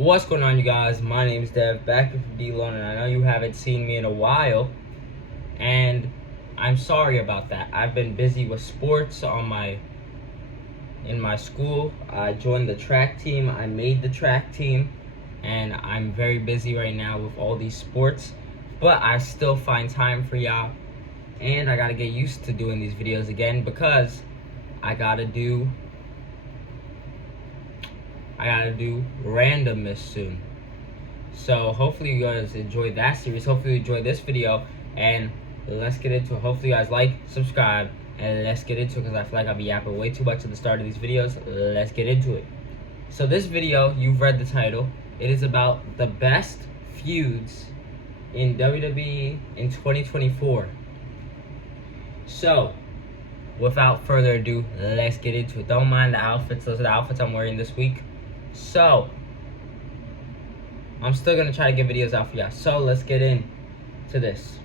What's going on, you guys? My name is Dev, back with D-Lon, and I know you haven't seen me in a while, and I'm sorry about that. I've been busy with sports in my school. I joined the track team, I made the track team, and I'm very busy right now with all these sports, but I still find time for y'all, and I gotta get used to doing these videos again because I gotta do randomness soon. So hopefully you guys enjoyed that series. Hopefully you enjoyed this video, and let's get into it. Hopefully you guys like, subscribe, and let's get into it because I feel like I'll be yapping way too much at the start of these videos. Let's get into it. So this video, you've read the title. It is about the best feuds in WWE in 2024. So without further ado, let's get into it. Don't mind the outfits. Those are the outfits I'm wearing this week. So I'm still gonna try to get videos out for y'all. So let's get into this.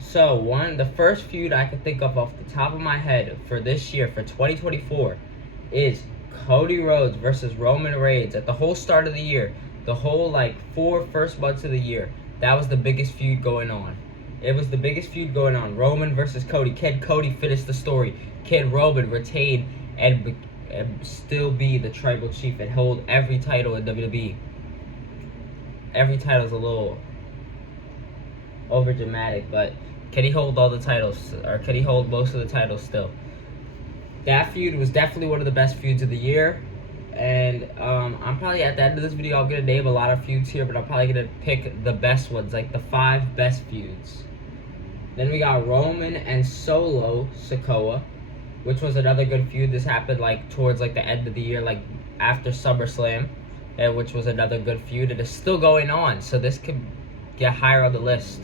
So the first feud I can think of off the top of my head for this year, for 2024, is Cody Rhodes versus Roman Reigns. At the whole start of the year, the whole 4 first months of the year, that was the biggest feud going on. It was the biggest feud going on. Roman versus Cody. Can Cody finish the story? Can Roman retain and still be the tribal chief and hold every title in WWE? Every title's a little over dramatic, but can he hold all the titles, or can he hold most of the titles still? That feud was definitely one of the best feuds of the year, and I'm probably at the end of this video I'm gonna name a lot of feuds here, but I'm probably gonna pick the best ones, like the 5 best feuds. Then we got Roman and Solo Sikoa, which was another good feud. This happened towards the end of the year, after SummerSlam, which was another good feud. It is still going on, so this could get higher on the list.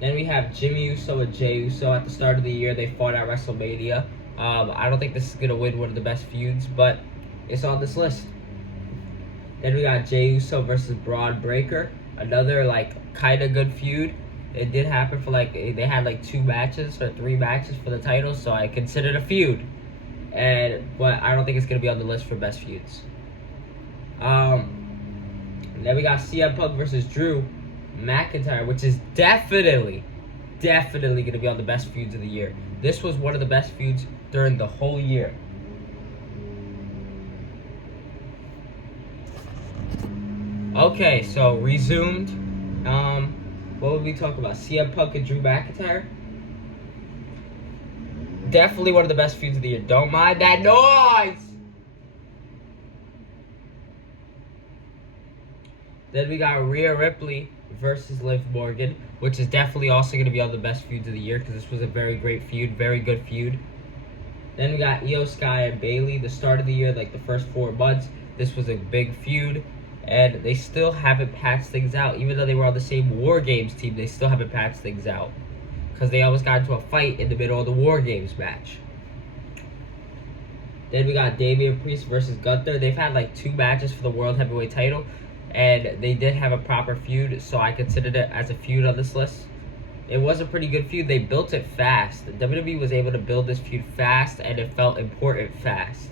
Then we have Jimmy Uso and Jey Uso. At the start of the year, they fought at WrestleMania. I don't think this is gonna win one of the best feuds, but it's on this list. Then we got Jey Uso versus Braun Breaker, another kind of good feud. It did happen for they had 2 matches or 3 matches for the title, so I consider it a feud. But I don't think it's gonna be on the list for best feuds. Then we got CM Punk versus Drew McIntyre, which is definitely gonna be on the best feuds of the year. This was one of the best feuds during the whole year. Okay, so resumed. What would we talk about? CM Punk and Drew McIntyre? Definitely one of the best feuds of the year. Don't mind that noise! Then we got Rhea Ripley versus Liv Morgan, which is definitely also going to be on the best feuds of the year because this was a very great feud, very good feud. Then we got Io Sky and Bayley. The start of the year, the first 4 months, this was a big feud. And they still haven't patched things out. Even though they were on the same War Games team, they still haven't patched things out. Because they almost got into a fight in the middle of the War Games match. Then we got Damian Priest versus Gunther. They've had 2 matches for the World Heavyweight title. And they did have a proper feud, so I considered it as a feud on this list. It was a pretty good feud. They built it fast. WWE was able to build this feud fast, and it felt important fast.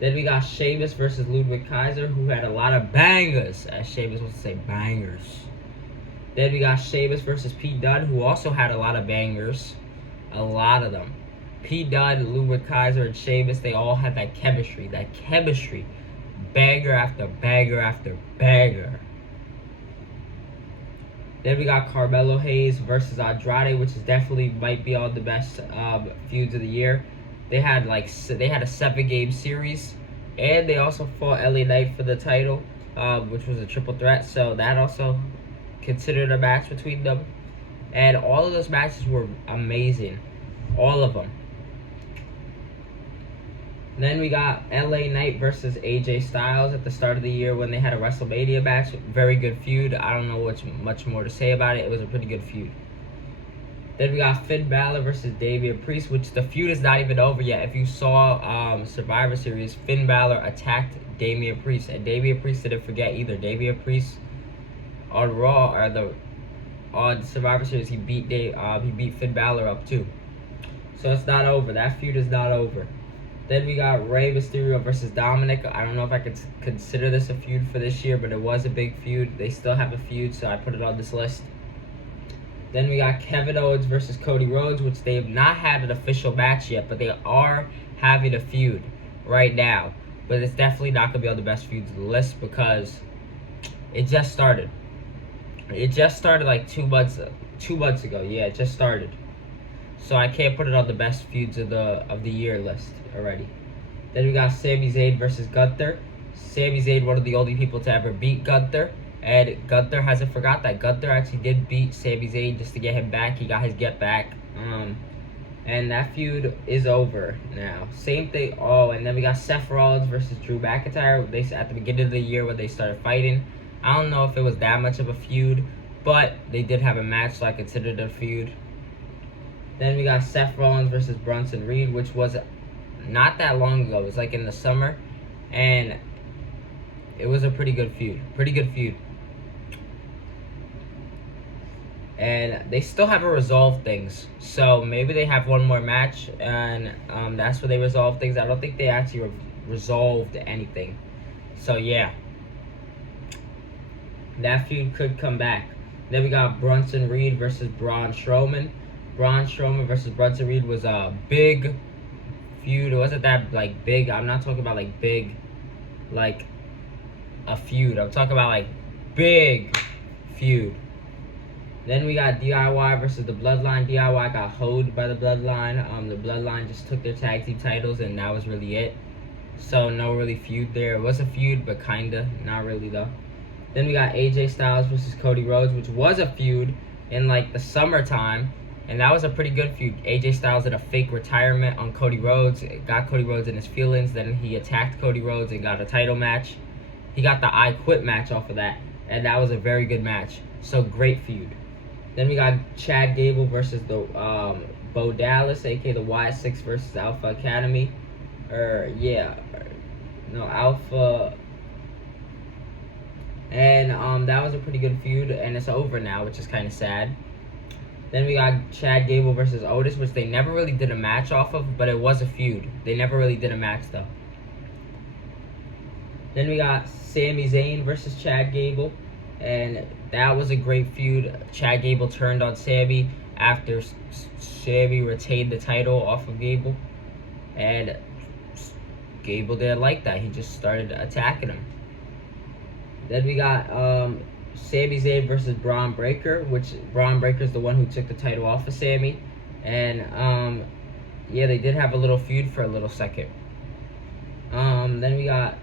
Then we got Sheamus versus Ludwig Kaiser, who had a lot of bangers, as Sheamus wants to say, bangers. Then we got Sheamus versus Pete Dunne, who also had a lot of bangers. A lot of them. Pete Dunne, Ludwig Kaiser, and Sheamus, they all had that chemistry. Banger after banger after banger. Then we got Carmelo Hayes versus Andrade, which is definitely might be on the best feuds of the year. They had a 7-game series, and they also fought LA Knight for the title, which was a triple threat. So that also considered a match between them, and all of those matches were amazing, all of them. Then we got LA Knight versus AJ Styles at the start of the year when they had a WrestleMania match. Very good feud. I don't know much more to say about it. It was a pretty good feud. Then we got Finn Balor versus Damian Priest, which the feud is not even over yet. If you saw Survivor Series, Finn Balor attacked Damian Priest, and Damian Priest didn't forget either. Damian Priest on Raw on Survivor Series, he beat Finn Balor up too. So it's not over. That feud is not over. Then we got Rey Mysterio versus Dominic. I don't know if I could consider this a feud for this year, but it was a big feud. They still have a feud, so I put it on this list. Then we got Kevin Owens versus Cody Rhodes, which they have not had an official match yet, but they are having a feud right now. But it's definitely not going to be on the best feuds of the list because it just started. It just started like 2 months ago. Yeah, it just started. So I can't put it on the best feuds of the year list already. Then we got Sami Zayn versus Gunther. Sami Zayn, one of the only people to ever beat Gunther. And Gunther hasn't forgot that. Gunther actually did beat Sami Zayn just to get him back. He got his get back. And that feud is over now. Same thing. Oh, and then we got Seth Rollins versus Drew McIntyre. They at the beginning of the year when they started fighting. I don't know if it was that much of a feud, but they did have a match, so I considered it a feud. Then we got Seth Rollins versus Bronson Reed, which was not that long ago. It was like in the summer, and it was a pretty good feud. And they still haven't resolved things, so maybe they have one more match, and that's where they resolve things. I don't think they actually resolved anything. So yeah, that feud could come back. Then we got Bronson Reed versus Braun Strowman. Braun Strowman versus Bronson Reed was a big feud. It wasn't that like big. I'm not talking about like big, like a feud. I'm talking about like big feud. Then we got DIY versus the Bloodline. DIY got hoed by the Bloodline. The Bloodline just took their tag team titles, and that was really it. So no really feud there. It was a feud, but kinda, not really though. Then we got AJ Styles versus Cody Rhodes, which was a feud in like the summertime, and that was a pretty good feud. AJ Styles did a fake retirement on Cody Rhodes. It got Cody Rhodes in his feelings. Then he attacked Cody Rhodes and got a title match. He got the I Quit match off of that, and that was a very good match. So great feud. Then we got Chad Gable versus the Bo Dallas, aka the Y6 versus Alpha Academy. Alpha. And that was a pretty good feud, and it's over now, which is kind of sad. Then we got Chad Gable versus Otis, which they never really did a match off of, but it was a feud. They never really did a match though. Then we got Sami Zayn versus Chad Gable, and that was a great feud. Chad Gable turned on Sami after Sami retained the title off of Gable, and Gable didn't like that. He just started attacking him. Then we got Sami Zayn versus Braun Breaker, which Braun Breaker is the one who took the title off of Sami, and yeah, they did have a little feud for a little second. Then we got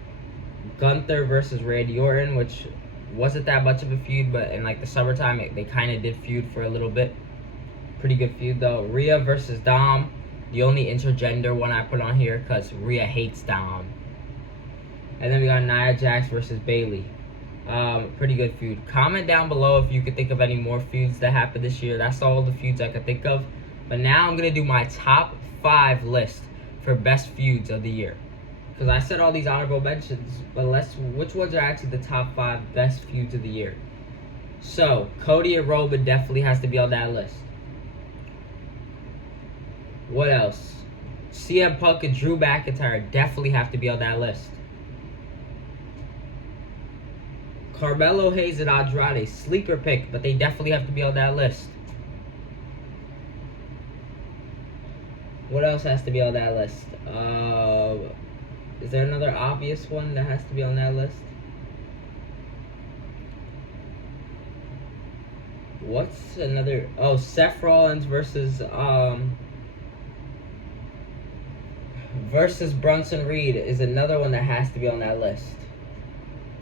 Gunther versus Randy Orton, which wasn't that much of a feud, but in like the summertime they kind of did feud for a little bit. Pretty good feud though. Rhea versus Dom, the only intergender one I put on here because Rhea hates Dom. And then we got Nia Jax versus Bayley. Pretty good feud. Comment down below if you could think of any more feuds that happened this year. That's all the feuds I could think of. But now I'm gonna do my top 5 list for best feuds of the year. Because I said all these honorable mentions, but which ones are actually the top 5 best feuds of the year? So, Cody and Roman definitely has to be on that list. What else? CM Punk and Drew McIntyre definitely have to be on that list. Carmelo Hayes and Andrade, sleeper pick, but they definitely have to be on that list. What else has to be on that list? Is there another obvious one that has to be on that list? What's another? Oh, Seth Rollins versus Bronson Reed is another one that has to be on that list.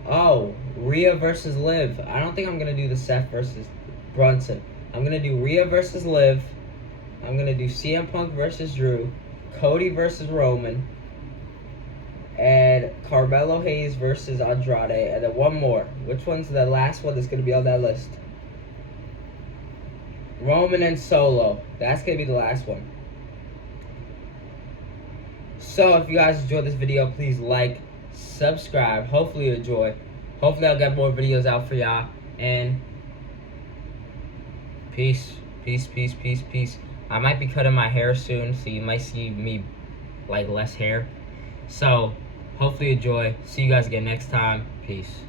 Oh, Rhea versus Liv. I don't think I'm gonna do the Seth versus Bronson. I'm gonna do Rhea versus Liv. I'm gonna do CM Punk versus Drew, Cody versus Roman, and Carmelo Hayes versus Andrade, and then one more. Which one's the last one that's gonna be on that list? Roman and Solo. That's gonna be the last one. So if you guys enjoyed this video, please like, subscribe. Hopefully you enjoy. Hopefully I'll get more videos out for y'all. And peace. I might be cutting my hair soon, so you might see me like less hair. So hopefully you enjoy. See you guys again next time. Peace.